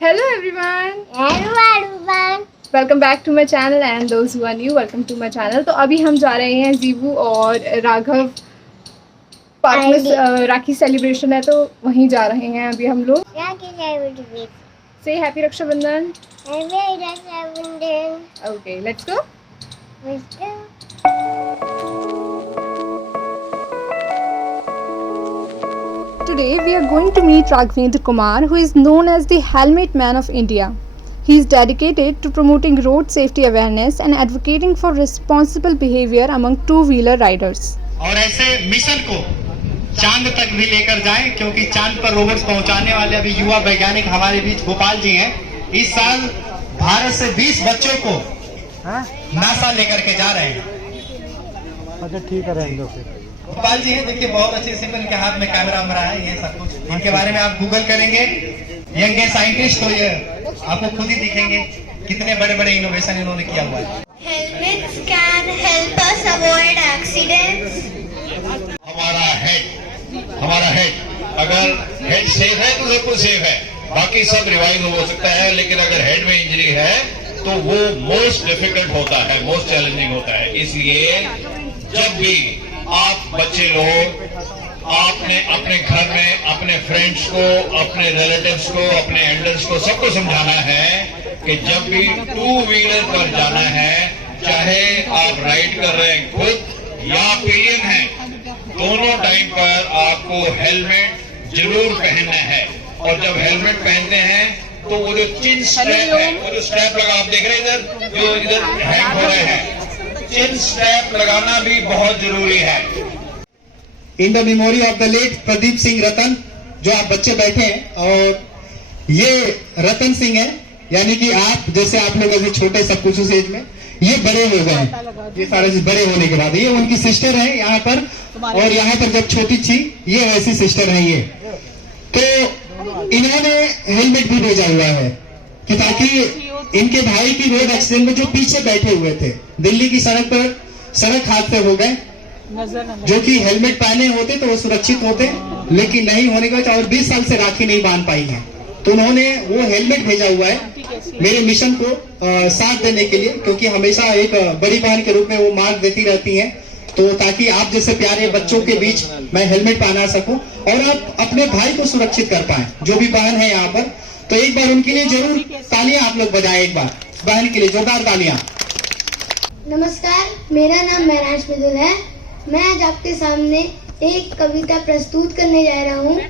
Hello everyone, Hello everyone. welcome back to my channel and those who are new, welcome to my channel। तो अभी हम जा रहे हैं जीवू और राघव पार्क में राखी सेलिब्रेशन है तो वहीं जा रहे हैं अभी हम लोग। Rocky David. से happy Rakshabandhan. Happy Rakabunden. Okay let's go. Today we are going to meet Raghavendra Kumar, who is known as the Helmet Man of India. He is dedicated to promoting road safety awareness and advocating for responsible behavior among two-wheeler riders. और ऐसे mission को चांद तक भी लेकर जाएं, क्योंकि चांद पर रोबोट्स पहुंचाने वाले अभी युवा वैज्ञानिक हमारे बीच गोपाल जी हैं। इस साल भारत से 20 बच्चों को नासा लेकर के जा रहे हैं। अच्छा ठीक है गोपाल जी हैं, देखिए बहुत अच्छे से इनके हाथ में कैमरा वैमरा है, ये सब कुछ इनके बारे में आप गूगल करेंगे यंग साइंटिस्ट तो ये आपको खुद ही दिखेंगे कितने बड़े बड़े इनोवेशन इन्होंने किया हुआ है। Helmets can help us avoid accidents. हमारा हेड अगर हेड सेफ है तो सब कुछ सेफ है, बाकी सब रिवाइव हो सकता है, लेकिन अगर हेड में इंजरी है तो वो मोस्ट डिफिकल्ट होता है, मोस्ट चैलेंजिंग होता है। इसलिए जब भी आप बच्चे लोग आपने अपने घर में अपने फ्रेंड्स को, अपने रिलेटिव्स को, अपने एल्डर्स को सबको समझाना है कि जब भी टू व्हीलर पर जाना है, चाहे आप राइड कर रहे हैं खुद या पीएम हैं, दोनों टाइम पर आपको हेलमेट जरूर पहनना है। और जब हेलमेट पहनते हैं तो वो जो चिन स्ट्रैप है, वो जो स्ट्रैप लगा आप देख रहे हैं इधर जो इधर हैंग हो रहे हैं, चिन स्ट्रैप लगाना भी बहुत जरूरी है। In the memory of the late Pradeep Singh Ratan, जो आप बच्चे बैठे हैं, और ये रतन सिंह है, यानी कि आप जैसे आप लोग अभी छोटे सब कुछ उस एज में, ये बड़े हो गए हैं। ये सारे चीज बड़े होने के बाद ये उनकी सिस्टर है यहाँ पर, और यहाँ पर जब छोटी थी ये ऐसी सिस्टर है ये। तो इन्होंने हेलमेट भी भेजा हुआ है कि ताकि इनके भाई की रोड एक्सीडेंट में जो पीछे बैठे हुए थे, दिल्ली की सड़क पर सड़क हादसे हो गए, जो कि हेलमेट पहने होते तो वो सुरक्षित होते, लेकिन नहीं होने की वजह और 20 साल से राखी नहीं बांध पाई है। तो उन्होंने वो हेलमेट भेजा हुआ है मेरे मिशन को साथ देने के लिए, क्योंकि हमेशा एक बड़ी बहन के रूप में वो मार्ग देती रहती हैं, तो ताकि आप जैसे प्यारे बच्चों के बीच मैं हेलमेट पहना सकूं और आप अपने भाई को सुरक्षित कर पाए, जो भी बहन है यहाँ पर। तो एक बार उनके लिए जरूर तालियां आप लोग बजाएं, एक बार बहन के लिए जोरदार तालियां। नमस्कार, मेरा नाम महराज मिदुल है। मैं आज आपके सामने एक कविता प्रस्तुत करने जा रहा हूँ,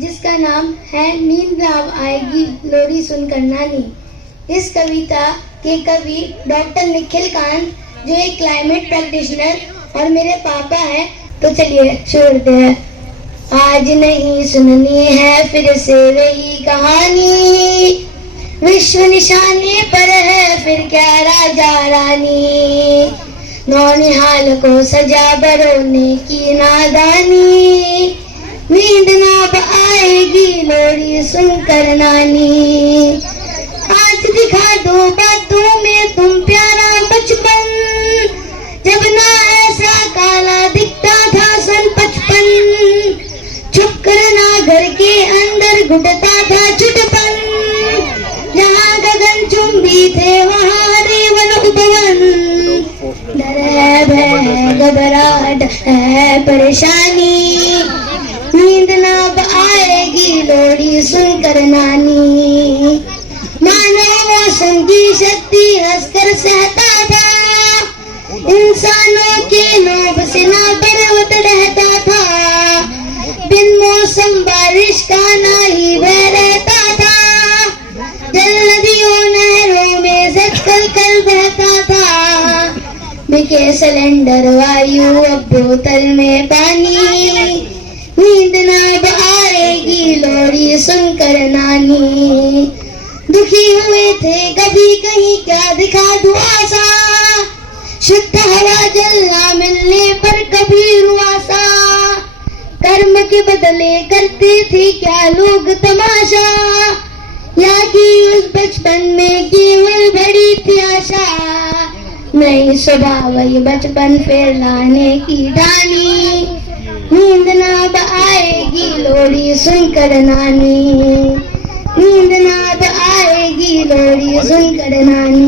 जिसका नाम है नींद अब आएगी लोरी सुनकर नानी। इस कविता के कवि डॉक्टर निखिल कांत, जो एक क्लाइमेट प्रैक्टिशनर और मेरे पापा हैं। तो चलिए शुरू करते हैं। आज नहीं सुननी है फिर से वही कहानी, विश्व निशाने पर है फिर क्या राजा रानी, नौनिहाल को सजा बरोने की नादानी, नींद ना आएगी लोरी सुनकर नानी। आज दिखा दो बातों में तुम प्यारा बचपन, जब ना ऐसा काला दिखता था सन 55, छुप कर ना घर के अंदर घुटता था छुटपन, जहाँ गगन चुंबी थे वहाँ रेवन उपवन, डर है भय घबराहट है परेशानी, नींद ना आएगी लोरी सुनकर नानी। मानव मौसम की शक्ति हंसकर सहता था, इंसानों के लोभ से ना पर्वत रहता था, बिन मौसम बारिश का ना ही वह रहता था, जल नदियों नहरों में जल कर बहता था, बिके सिलेंडर वायु अब बोतल में पानी, नींद ना आएगी लोरी सुनकर नानी। दुखी हुए थे कभी कहीं क्या दिखा दूं आशा, शुद्ध हवा जल ना मिलने पर कभी रुआसा, कर्म के बदले करते थे क्या लोग तमाशा, या कि उस बचपन में केवल बड़ी थी आशा, नई स्वभाव वही बचपन फिर लाने की ठानी, नींद ना आएगी लोरी सुनकर नानी। अजून कडनानी।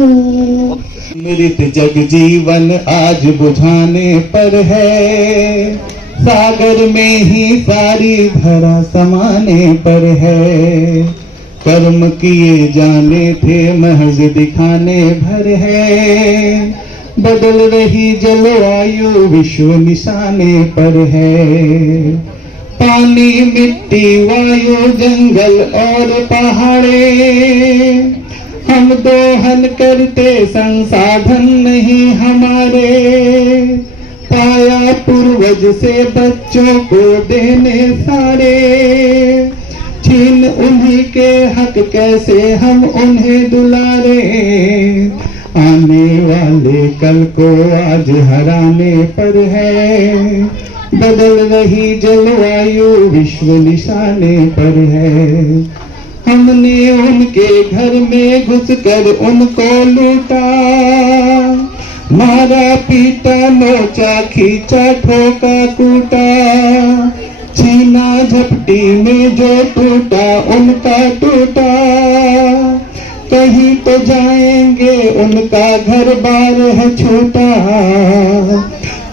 मृत जग जीवन आज बुझाने पर है, सागर में ही सारी धरा समाने पर है। कर्म किए जाने थे महज दिखाने भर है, बदल रही जलवायु विश्व निशाने पर है। पानी मिट्टी वायु जंगल और पहाड़े हम दोहन करते संसाधन नहीं हमारे। पाया पूर्वज से बच्चों को देने सारे, छीन उन्हीं के हक कैसे हम उन्हें दुलारे। आने वाले कल को आज हराने पर है, बदल रही जलवायु विश्व निशाने पर है। हमने उनके घर में घुसकर उनको लूटा, मारा पीटा नोचा खींचा ठोका कूटा। छीना झपटी में जो टूटा उनका टूटा, कहीं तो जाएंगे उनका घर बार है छूटा।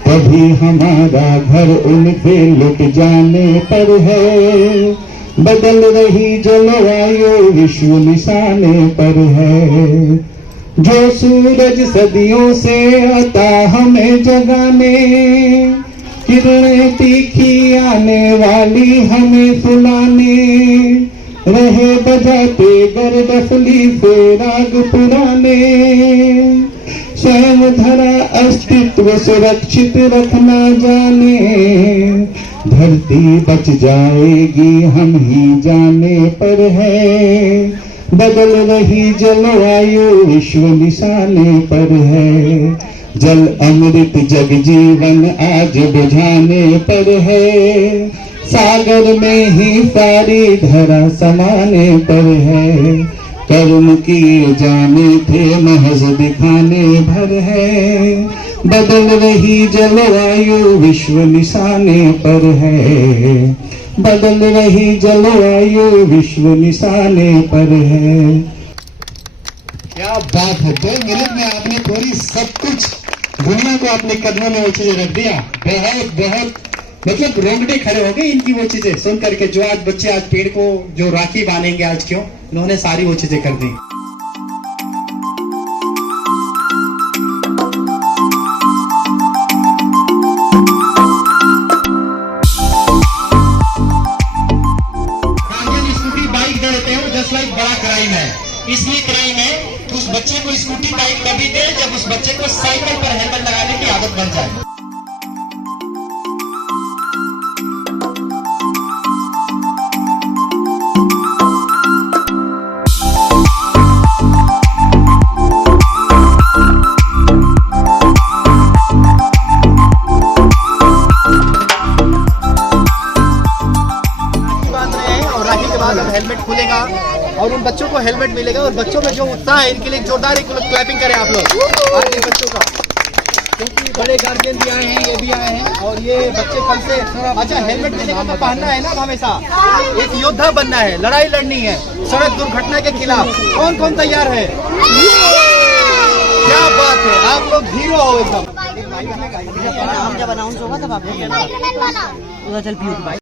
तभी हमारा घर उनसे लुट जाने पर है, बदल रही जलवायु विश्व निशाने पर है। जो सूरज सदियों से आता हमें जगाने, किरणें तीखी आने वाली हमें सुलाने। रहे बजाते गर्दफली से राग पुराने, स्वयं धरा अस्तित्व सुरक्षित रखना जाने। धरती बच जाएगी हम ही जाने पर है, बदल रही जलवायु विश्व निशाने पर है। जल अमृत जग जीवन आज बुझाने पर है, सागर में ही सारी धरा समाने पर है। कर्म किए जाने थे महज दिखाने भर है, बदल रही जलवायु विश्व निशाने पर है। बदल रही जलवायु विश्व निशाने पर है। क्या बात है, 2 मिनट में आपने पूरी सब कुछ दुनिया को अपने कदमों में वो चीजें रख दिया। बहुत बहुत मतलब रोंगटे खड़े हो गए इनकी वो चीजें सुन करके। जो आज बच्चे आज पेड़ को जो राखी बांधेंगे आज क्यों, इन्होंने सारी वो चीजें कर दी। स्कूटी बाइक दे देते हैं जस्ट लाइक बड़ा क्राइम है। इसलिए क्राइम है कि उस बच्चे को स्कूटी बाइक कभी दे जब उस बच्चे को साइकिल पर हेलमेट लगाने की आदत बन जाए। हेलमेट खुलेगा और उन बच्चों को हेलमेट मिलेगा और बच्चों में जो उत्साह है इनके लिए जोरदार एक क्लैपिंग करें आप लोग आज के बच्चों का, क्योंकि बड़े गार्जियन भी आए हैं, ये भी आए हैं और ये बच्चे कल से अच्छा हेलमेट मिलेगा तो पहनना है ना हमेशा। एक योद्धा बनना है, लड़ाई लड़नी है सड़क दुर्घटना के खिलाफ। कौन कौन तैयार है? क्या बात है, आप लोग हीरो हो एकदम। जब अनाउंस होगा तब आप उधर चल पी।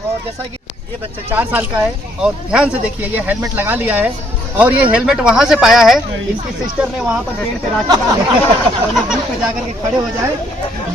और जैसा कि ये बच्चा 4 साल का है और ध्यान से देखिए ये हेलमेट लगा लिया है और ये हेलमेट वहाँ से पाया है। इनकी सिस्टर ने वहाँ पर पेड़ पे राखी बांधी और ये ग्रुप पे जाकर के खड़े हो जाए।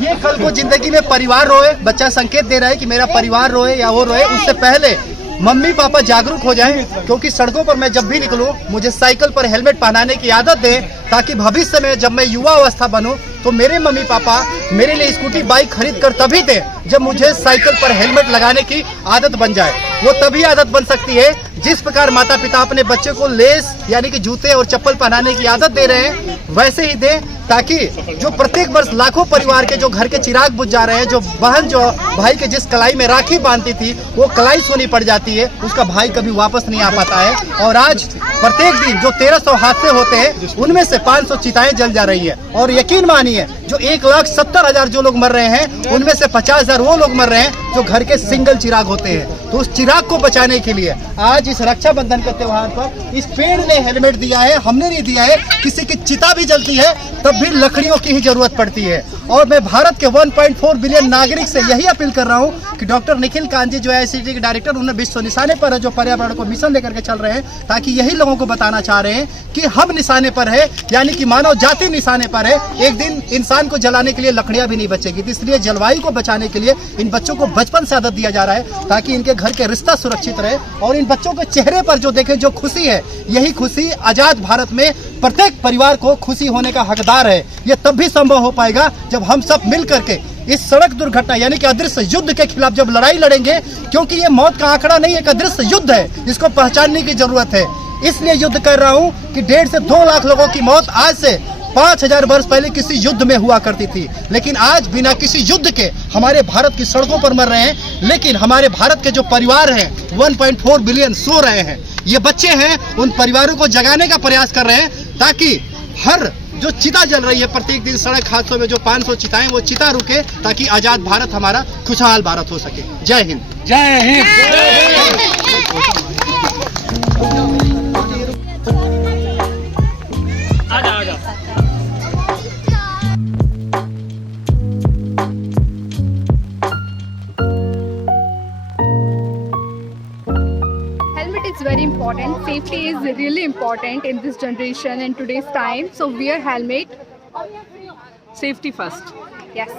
ये कल को जिंदगी में परिवार रोए, बच्चा संकेत दे रहा है कि मेरा परिवार रोए या वो रोए, उससे पहले मम्मी पापा जागरूक हो जाएं, क्योंकि सड़कों पर मैं जब भी निकलूं मुझे साइकिल पर हेलमेट पहनाने की आदत दें, ताकि भविष्य में जब मैं युवा अवस्था बनूं तो मेरे मम्मी पापा मेरे लिए स्कूटी बाइक खरीद कर तभी दें जब मुझे साइकिल पर हेलमेट लगाने की आदत बन जाए। वो तभी आदत बन सकती है जिस प्रकार माता पिता अपने बच्चे को लेस यानी कि जूते और चप्पल पहनाने की आदत दे रहे हैं, वैसे ही दें, ताकि जो प्रत्येक वर्ष लाखों परिवार के जो घर के चिराग बुझ जा रहे हैं, जो बहन जो भाई के जिस कलाई में राखी बांधती थी वो कलाई सोनी पड़ जाती है, उसका भाई कभी वापस नहीं आ पाता है। और आज प्रत्येक दिन जो 1300 हादसे होते हैं उनमें से 500 चिताएं जल जा रही है। और यकीन मानिए जो 1,70,000 जो लोग मर रहे हैं उनमें से 50,000 वो लोग मर रहे हैं जो घर के सिंगल चिराग होते हैं। तो उस चिराग को बचाने के लिए आज इस रक्षाबंधन के त्योहार पर इस पेड़ ने हेलमेट दिया है, हमने नहीं दिया है। किसी की चिता भी जलती है तब भी लकड़ियों की ही जरूरत पड़ती है। और मैं भारत के 1.4 बिलियन नागरिक से यही अपील कर रहा हूं कि डॉक्टर निखिल कांत जी जो IICT के डायरेक्टर, उन्हें विश्व निशाने पर है, जो पर्यावरण को मिशन लेकर के चल रहे हैं, ताकि यही लोगों को बताना चाह रहे हैं कि हम निशाने पर है, यानी कि मानव जाति निशाने पर है। एक दिन इंसान को जलाने के लिए लकड़ियां भी नहीं बचेगी। तो इसलिए जलवायु को बचाने के लिए इन बच्चों को बचपन से आदत दिया जा रहा है ताकि इनके घर के रिश्ता सुरक्षित रहे। और इन बच्चों के चेहरे पर जो देखें जो खुशी है, यही खुशी आजाद भारत में प्रत्येक परिवार को खुशी होने का हकदार है। ये तब भी संभव हो पाएगा जब हम सब मिल करके इस सड़क दुर्घटना यानी कि अदृश्य युद्ध के खिलाफ जब लड़ाई लड़ेंगे, क्योंकि ये मौत का आंकड़ा नहीं, एक अदृश्य युद्ध है, इसको पहचानने की जरूरत है। इसलिए युद्ध कर रहा हूं कि 1.5 से 2 लाख लोगों की मौत आज से 5,000 वर्ष पहले किसी युद्ध में हुआ करती थी, लेकिन आज बिना किसी युद्ध के हमारे भारत की सड़कों पर मर रहे हैं। लेकिन हमारे भारत के जो परिवार हैं 1.4 बिलियन सो रहे हैं। ये बच्चे हैं, उन परिवारों को जगाने का प्रयास कर रहे हैं ताकि हर जो चिता जल रही है प्रत्येक दिन सड़क हादसों में, जो 500 चिताएं, वो चिता रुके ताकि आजाद भारत हमारा खुशहाल भारत हो सके। जय हिंद। जय Hind. Helmet is very important. Safety is really important in this generation and today's time. So wear helmet. Safety first. Yes.